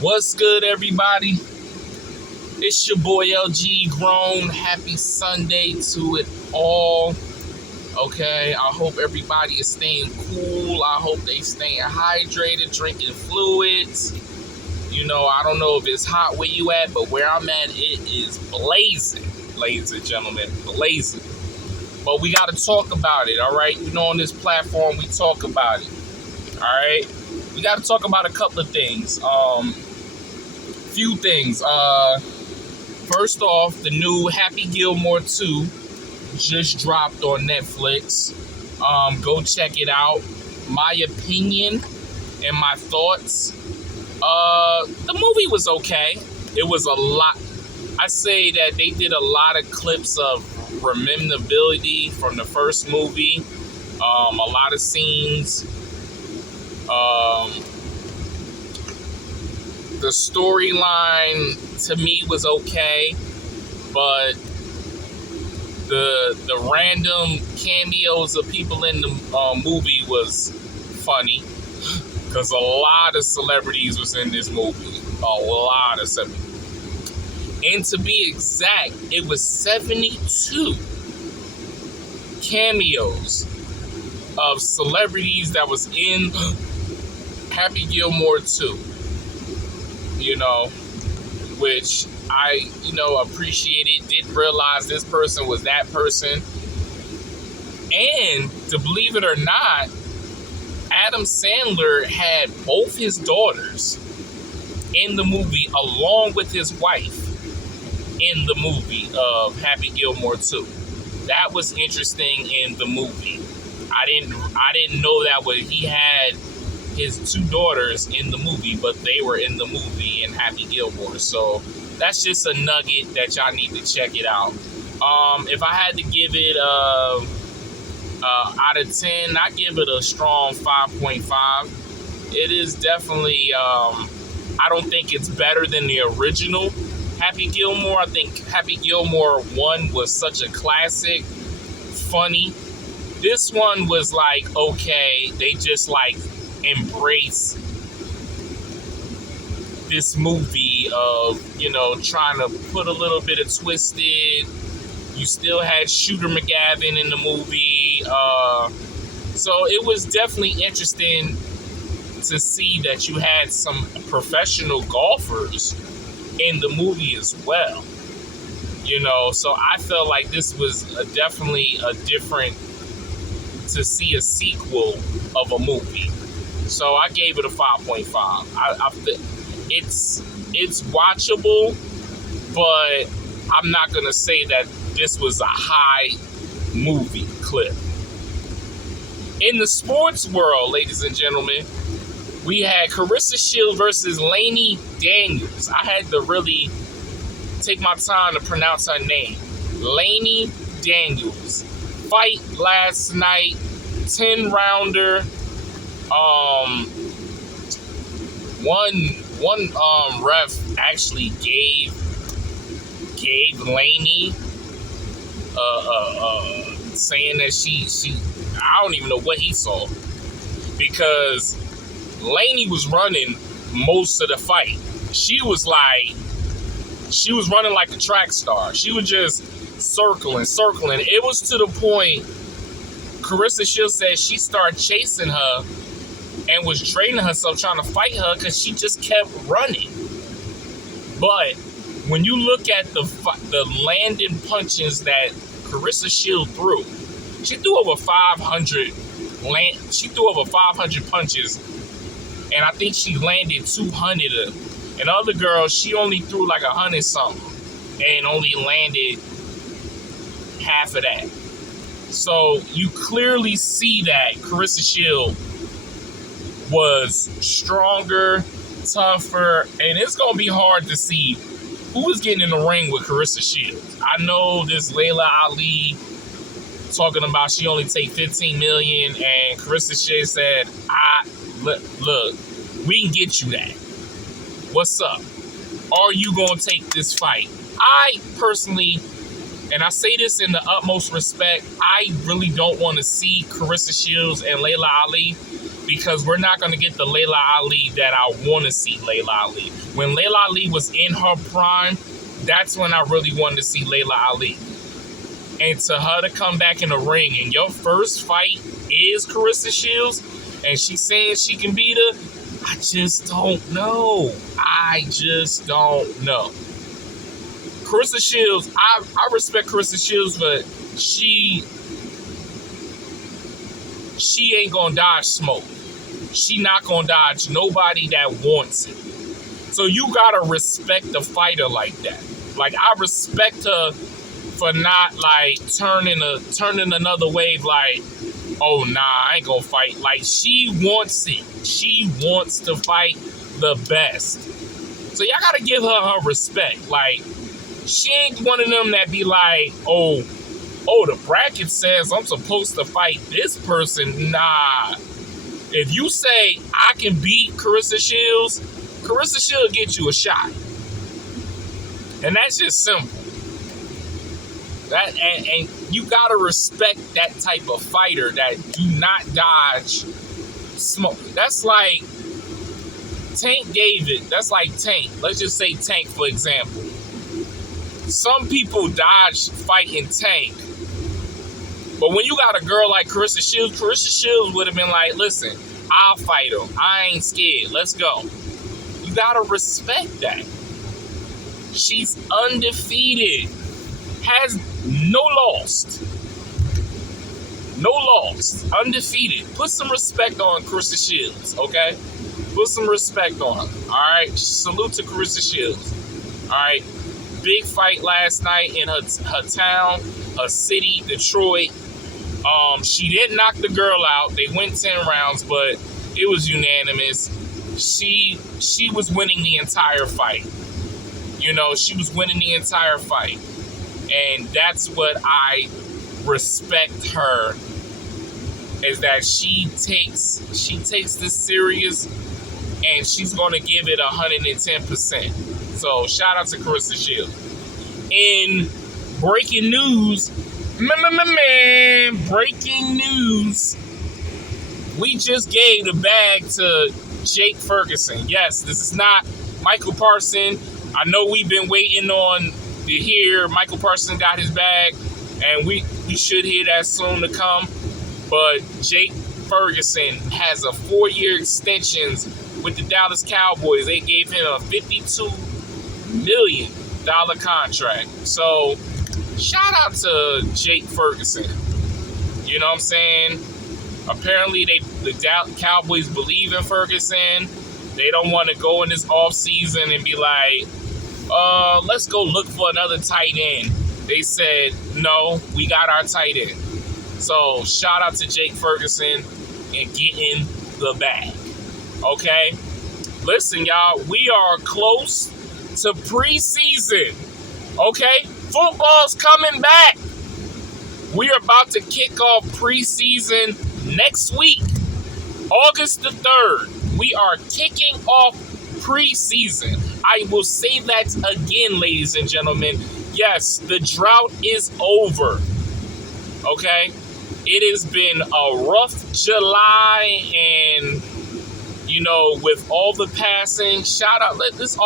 What's good, everybody? It's your boy LG Grown. Happy Sunday to it all. Okay, I hope everybody is staying cool. I hope they staying hydrated, drinking fluids. I don't know if it's hot where you at, but where I'm at, it is blazing, ladies and gentlemen, blazing. But we got to talk about it, all right? On this platform, we talk about it, all right? We got to talk about a couple of things. Few things. First off, the new Happy Gilmore 2 just dropped on Netflix. Go check it out. My opinion and my thoughts. The movie was okay. It was a lot. I say that they did a lot of clips of rememberability from the first movie. A lot of scenes. The storyline to me was okay, but the random cameos of people in the movie was funny, because a lot of celebrities was in this movie. A lot of celebrities. And to be exact, it was 72 cameos of celebrities that was in Happy Gilmore 2. Which I, appreciated, didn't realize this person was that person. And to believe it or not, Adam Sandler had both his daughters in the movie along with his wife in the movie of Happy Gilmore 2. That was interesting in the movie. I didn't know that he had his two daughters in the movie, but they were in the movie in Happy Gilmore. So that's just a nugget that y'all need to check it out. If I had to give it out of 10, I give it a strong 5.5. It is definitely, I don't think it's better than the original Happy Gilmore. I think Happy Gilmore 1 was such a classic, funny. This one was like, okay, they just like embrace this movie of, trying to put a little bit of twisted. You still had Shooter McGavin in the movie. So it was definitely interesting to see that you had some professional golfers in the movie as well. So I felt like this was definitely a different, to see a sequel of a movie. So I gave it a 5.5. It's watchable, but I'm not going to say that this was a high movie clip. In the sports world, ladies and gentlemen, we had Clarissa Shields versus Lainey Daniels. I had to really take my time to pronounce her name. Lainey Daniels. Fight last night, 10-rounder. One ref actually gave Lainey saying that she I don't even know what he saw, because Lainey was running most of the fight. She was running like a track star. She was just circling. It was to the point Clarissa Shields said she started chasing her and was draining herself trying to fight her because she just kept running. But when you look at the landing punches that Clarissa Shields threw, she threw over 500 punches, and I think she landed 200 of them. And the other girl, she only threw like 100 something and only landed half of that. So you clearly see that Clarissa Shields was stronger, tougher, and it's going to be hard to see who is getting in the ring with Clarissa Shields. I know this Layla Ali talking about she only take $15 million, and Clarissa Shields said, look, we can get you that. What's up? Are you going to take this fight? I personally, and I say this in the utmost respect, I really don't want to see Clarissa Shields and Layla Ali because we're not going to get the Layla Ali that I want to see Layla Ali. When Layla Ali was in her prime, that's when I really wanted to see Layla Ali. And to her to come back in the ring and your first fight is Clarissa Shields and she's saying she can beat her, I just don't know. I just don't know. Clarissa Shields, I respect Clarissa Shields, but she ain't gonna dodge smoke. She not gonna dodge nobody that wants it. So you gotta respect the fighter like that. Like, I respect her for not like turning another wave like, oh nah, I ain't gonna fight. Like, she wants it. She wants to fight the best. So y'all gotta give her respect. Like, she ain't one of them that be like, oh, the bracket says I'm supposed to fight this person. Nah. If you say I can beat Clarissa Shields get you a shot. And that's just simple. That and you gotta respect that type of fighter that do not dodge smoke. That's like Tank David. That's like Tank. Let's just say Tank, for example. Some people dodge fighting Tank. But when you got a girl like Clarissa Shields would have been like, listen, I'll fight him. I ain't scared. Let's go. You gotta respect that. She's undefeated. Has no loss. No loss. Undefeated. Put some respect on Clarissa Shields, okay? Put some respect on her. Alright? Salute to Clarissa Shields. Alright? Big fight last night in her town, her city, Detroit. She didn't knock the girl out. They went 10 rounds, but it was unanimous. She was winning the entire fight. You know, she was winning the entire fight. And that's what I respect her, is that she takes this serious and she's gonna give it 110%. So shout out to Clarissa Shields. In breaking news, breaking news, we just gave the bag to Jake Ferguson. Yes, this is not Michael Parson. I know we've been waiting on to hear Michael Parson got his bag, and we should hear that soon to come. But Jake Ferguson has a 4-year extension with the Dallas Cowboys. They gave him a $52 million contract. So shout out to Jake Ferguson. You know what I'm saying? Apparently the Cowboys believe in Ferguson. They don't want to go in this offseason and be like, let's go look for another tight end. They said, no, we got our tight end. So shout out to Jake Ferguson and getting the bag. Okay? Listen, y'all, we are close to preseason. Okay? Football's coming back. We are about to kick off preseason next week, August the 3rd. We are kicking off preseason. I will say that again, ladies and gentlemen. Yes, the drought is over. Okay? It has been a rough July, and you know, with all the passing, shout out. Let's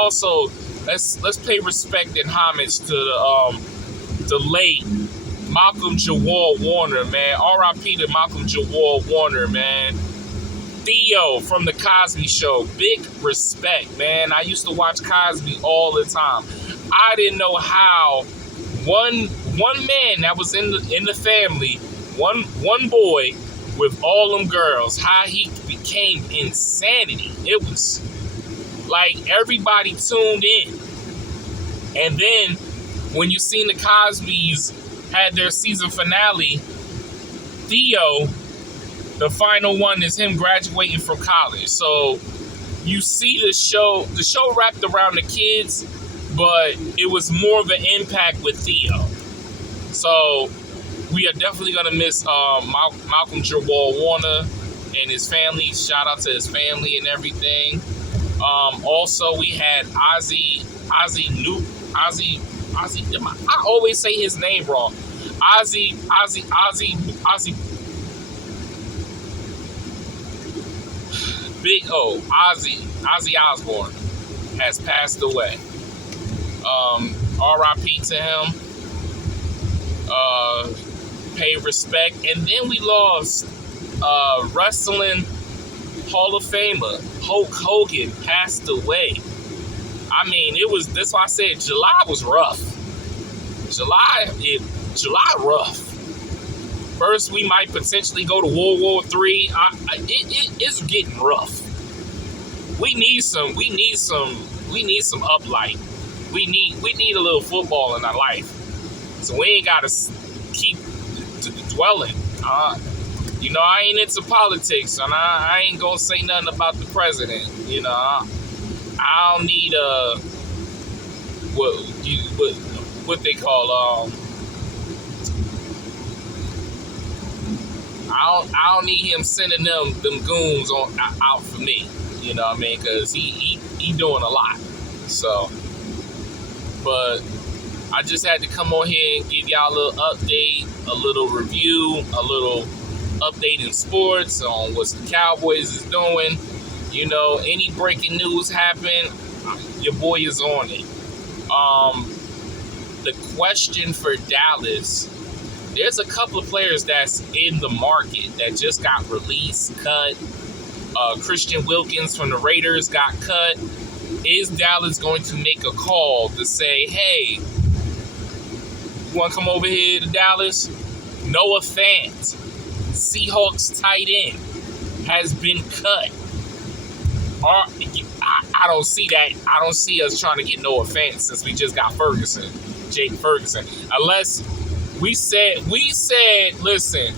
pay respect and homage to the late Malcolm Jawar Warner, man. R.I.P. to Malcolm Jawar Warner, man. Theo from the Cosby Show, big respect, man. I used to watch Cosby all the time. I didn't know how one man that was in the family, one boy with all them girls, how he became insanity. It was like everybody tuned in. And then when you seen the Cosbys had their season finale, Theo, the final one is him graduating from college. So you see the show wrapped around the kids, but it was more of an impact with Theo. So we are definitely going to miss Malcolm Jawar Warner and his family. Shout out to his family and everything. Also, we had Ozzy. I always say his name wrong. Ozzy. Big O, Ozzy Osbourne, has passed away. R.I.P. to him. Pay respect. And then we lost wrestling Hall of Famer Hulk Hogan passed away. I mean, that's why I said July was rough. July rough. First, we might potentially go to World War III. It's getting rough. We need some uplight. We need a little football in our life. So we ain't gotta keep dwelling. I ain't into politics, and I ain't gonna say nothing about the president. I don't need what they call I don't need him sending them goons out for me. You know what I mean? Because he doing a lot. So, but I just had to come on here and give y'all a little update, a little review, a little update in sports on what the Cowboys is doing. Any breaking news happen, your boy is on it. The question for Dallas, there's a couple of players that's in the market that just got released, cut. Christian Wilkins from the Raiders got cut. Is Dallas going to make a call to say, hey, you want to come over here to Dallas? Noah Fant, Seahawks tight end, has been cut. I don't see that. I don't see us trying to get Noah Fant since we just got Jake Ferguson. Unless we said, listen,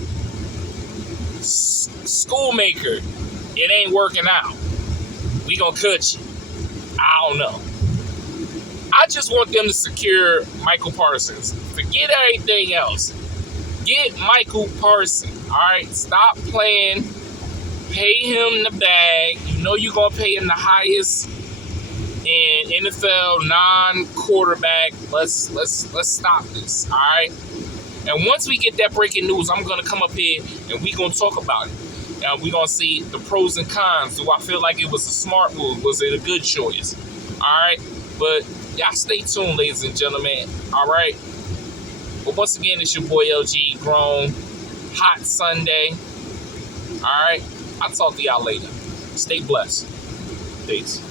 Schoolmaker, it ain't working out. We gonna cut you. I don't know. I just want them to secure Michael Parsons. Forget everything else. Get Michael Parsons. All right, stop playing. Pay him the bag. You're gonna pay him the highest in NFL non-quarterback. Let's stop this. All right. And once we get that breaking news, I'm gonna come up here and we gonna talk about it. And we're gonna see the pros and cons. Do I feel like it was a smart move? Was it a good choice? All right. But y'all stay tuned, ladies and gentlemen. All right. But once again, it's your boy LG Grown. Hot Sunday. All right. I'll talk to y'all later. Stay blessed. Peace.